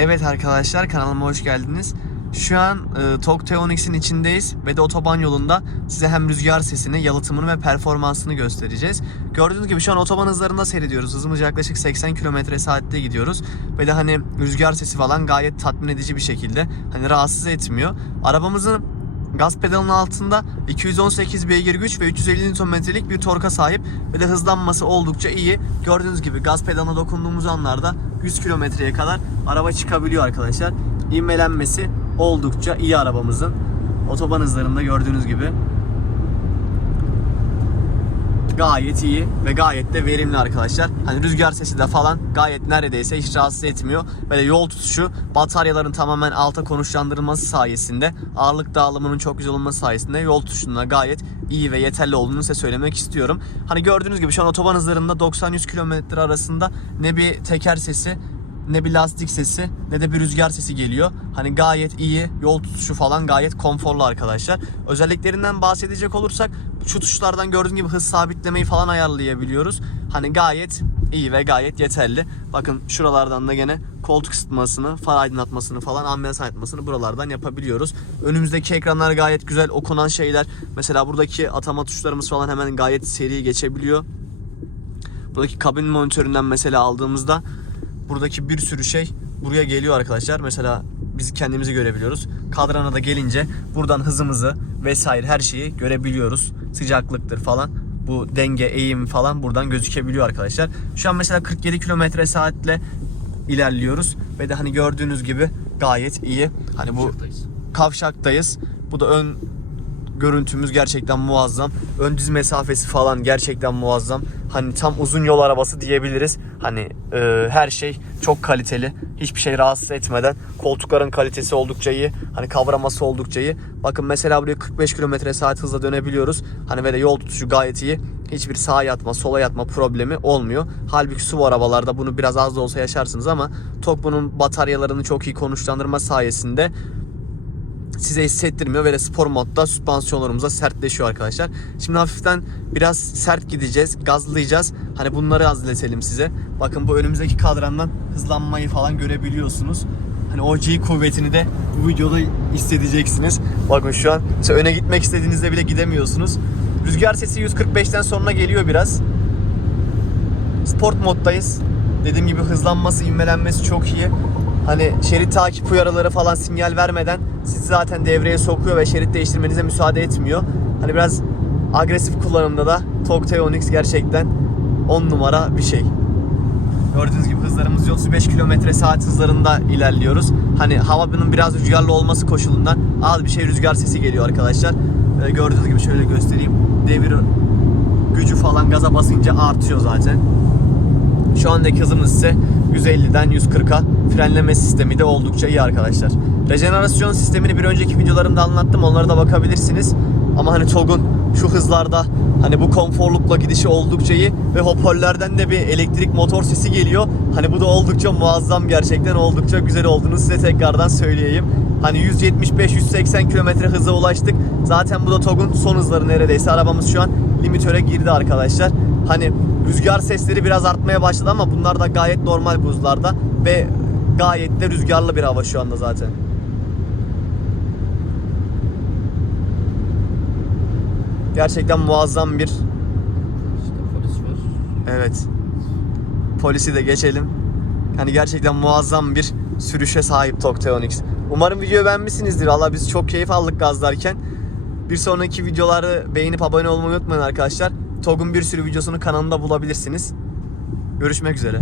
Evet arkadaşlar kanalıma hoş geldiniz. Şu an e, Tok Teonix'in içindeyiz ve de otoban yolunda size hem rüzgar sesini, yalıtımını ve performansını göstereceğiz. Gördüğünüz gibi şu an otoban hızlarında seyrediyoruz. Hızımız yaklaşık 80 km saatte gidiyoruz. Ve de hani rüzgar sesi falan gayet tatmin edici bir şekilde hani rahatsız etmiyor. Arabamızın Gaz pedalının altında 218 beygir güç ve 350 Nm'lik bir torka sahip ve de hızlanması oldukça iyi. Gördüğünüz gibi gaz pedalına dokunduğumuz anlarda 100 kilometreye kadar araba çıkabiliyor arkadaşlar. İvmelenmesi oldukça iyi arabamızın. Otoban hızlarında gördüğünüz gibi gayet iyi ve gayet de verimli arkadaşlar. Hani rüzgar sesi de falan gayet neredeyse hiç rahatsız etmiyor. De yol tutuşu bataryaların tamamen alta konuşlandırılması sayesinde ağırlık dağılımının çok güzel olması sayesinde yol tutuşunda gayet iyi ve yeterli olduğunu size söylemek istiyorum. Hani gördüğünüz gibi şu an otoban hızlarında 90-100 km arasında ne bir teker sesi ne bir lastik sesi ne de bir rüzgar sesi geliyor. Hani gayet iyi yol tutuşu falan gayet konforlu arkadaşlar. Özelliklerinden bahsedecek olursak şu tuşlardan gördüğünüz gibi hız sabitlemeyi falan ayarlayabiliyoruz. Hani gayet iyi ve gayet yeterli. Bakın şuralardan da gene koltuk ısıtmasını, far aydınlatmasını falan, ambiyans aydınlatmasını buralardan yapabiliyoruz. Önümüzdeki ekranlar gayet güzel okunan şeyler. Mesela buradaki atama tuşlarımız falan hemen gayet seri geçebiliyor. Buradaki kabin monitöründen mesela aldığımızda buradaki bir sürü şey buraya geliyor arkadaşlar. Mesela biz kendimizi görebiliyoruz. Kadrana da gelince buradan hızımızı vesaire her şeyi görebiliyoruz. Sıcaklıktır falan. Bu denge, eğim falan buradan gözükebiliyor arkadaşlar. Şu an mesela 47 kilometre saatle ilerliyoruz ve de hani gördüğünüz gibi gayet iyi. Hani bu kavşaktayız. Bu da ön görüntümüz gerçekten muazzam. Ön diz mesafesi falan gerçekten muazzam. Hani tam uzun yol arabası diyebiliriz. Hani e, her şey çok kaliteli. Hiçbir şey rahatsız etmeden. Koltukların kalitesi oldukça iyi. Hani kavraması oldukça iyi. Bakın mesela buraya 45 km saat hızla dönebiliyoruz. Hani ve de yol tutuşu gayet iyi. Hiçbir sağa yatma, sola yatma problemi olmuyor. Halbuki su arabalarda bunu biraz az da olsa yaşarsınız ama TOG bunun bataryalarını çok iyi konuşlandırma sayesinde size hissettirmiyor de spor modda süspansiyonlarımıza sertleşiyor arkadaşlar. Şimdi hafiften biraz sert gideceğiz, gazlayacağız. Hani bunları gazletelim size. Bakın bu önümüzdeki kadrandan hızlanmayı falan görebiliyorsunuz. Hani o G kuvvetini de bu videoda hissedeceksiniz. Bakın şu an mesela öne gitmek istediğinizde bile gidemiyorsunuz. Rüzgar sesi 145'ten sonra geliyor biraz. Sport moddayız. Dediğim gibi hızlanması, inmelenmesi çok iyi. Hani şerit takip uyarıları falan sinyal vermeden sizi zaten devreye sokuyor ve şerit değiştirmenize müsaade etmiyor. Hani biraz agresif kullanımda da Tok Teonix gerçekten 10 numara bir şey. Gördüğünüz gibi hızlarımız 35 km saat hızlarında ilerliyoruz. Hani havanın biraz rüzgarlı olması koşulundan az bir şey rüzgar sesi geliyor arkadaşlar. Ee, gördüğünüz gibi şöyle göstereyim. Devir gücü falan gaza basınca artıyor zaten. Şu andaki hızımız ise 150'den 140'a. Frenleme sistemi de oldukça iyi arkadaşlar. Rejenerasyon sistemini bir önceki videolarımda anlattım. Onlara da bakabilirsiniz. Ama hani TOG'un şu hızlarda hani bu konforlukla gidişi oldukça iyi ve hoparlörlerden de bir elektrik motor sesi geliyor. Hani bu da oldukça muazzam gerçekten oldukça güzel olduğunu size tekrardan söyleyeyim. Hani 175-180 km hıza ulaştık. Zaten bu da TOG'un son hızları neredeyse. Arabamız şu an limitöre girdi arkadaşlar. Hani rüzgar sesleri biraz artmaya başladı ama bunlar da gayet normal bu hızlarda ve gayet de rüzgarlı bir hava şu anda zaten. Gerçekten muazzam bir İşte polis var. evet. Polisi de geçelim. Hani gerçekten muazzam bir sürüşe sahip Tok Teonix. Umarım videoyu beğenmişsinizdir. Valla biz çok keyif aldık gazlarken. Bir sonraki videoları beğenip abone olmayı unutmayın arkadaşlar. TOG'un bir sürü videosunu kanalımda bulabilirsiniz. Görüşmek üzere.